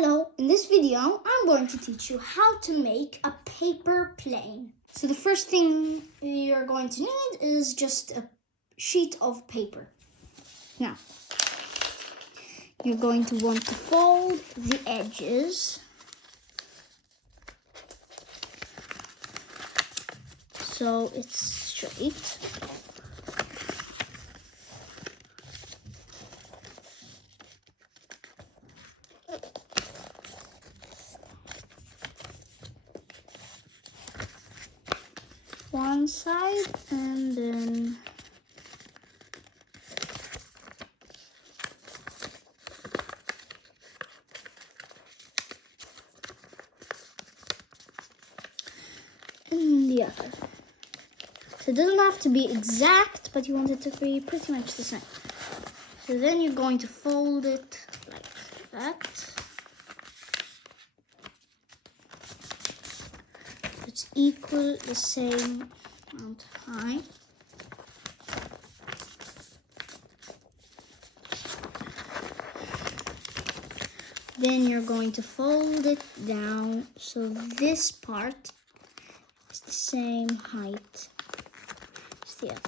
Hello, in this video I'm going to teach you how to make a paper plane. So the first thing you're going to need is just a sheet of paper. Now, you're going to want to fold the edges so it's straight. One side and then the other. So it doesn't have to be exact, but you want it to be pretty much the same. So then you're going to fold it like that. It's equal the same amount high. Then you're going to fold it down so this part is the same height as the other.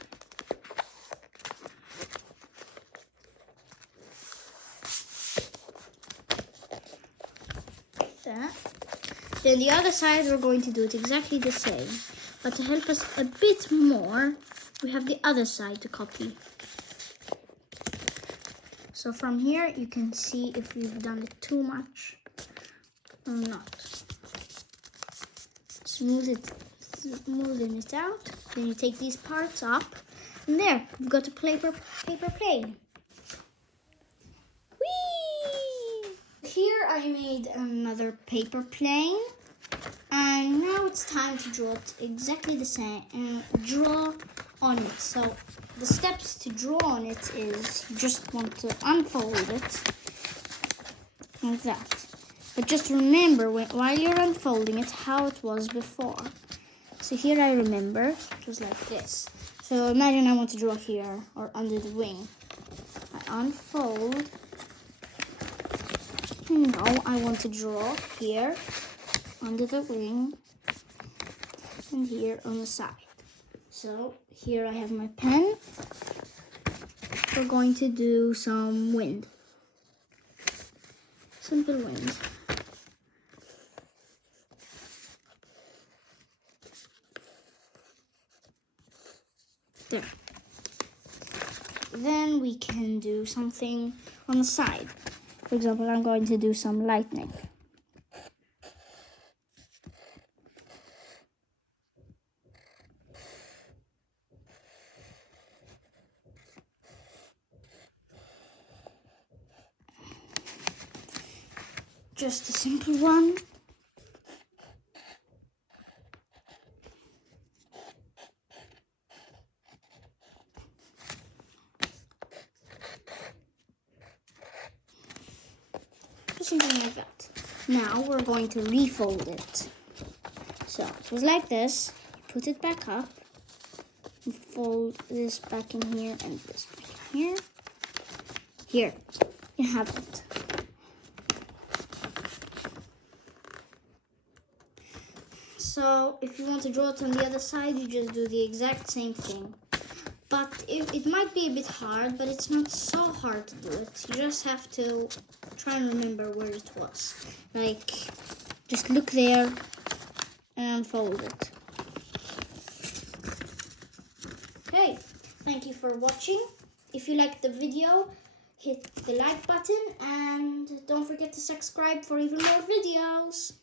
Like that. Then the other side, we're going to do it exactly the same. But to help us a bit more, we have the other side to copy. So from here, you can see if you've done it too much or not. Smoothen it out. Then you take these parts up. And there, you've got a paper plane. Here I made another paper plane, and now it's time to draw it exactly the same and draw on it. So the steps to draw on it is you just want to unfold it like that. But just remember while you're unfolding it how it was before. So here I remember it was like this. So imagine I want to draw here or under the wing. I unfold. Now I want to draw here under the wing and here on the side. So here I have my pen. We're going to do some wind. Simple wind. There. Then we can do something on the side. For example, I'm going to do some lightning. Just a simple one. Something like that. Now we're going to refold it. So it was like this. Put it back up. And fold this back in here and this back in here. Here, you have it. So if you want to draw it on the other side, you just do the exact same thing. But it might be a bit hard, but it's not so hard to do it. You just have to try and remember where it was. Like, just look there and unfold it. Okay, thank you for watching. If you liked the video, hit the like button and don't forget to subscribe for even more videos.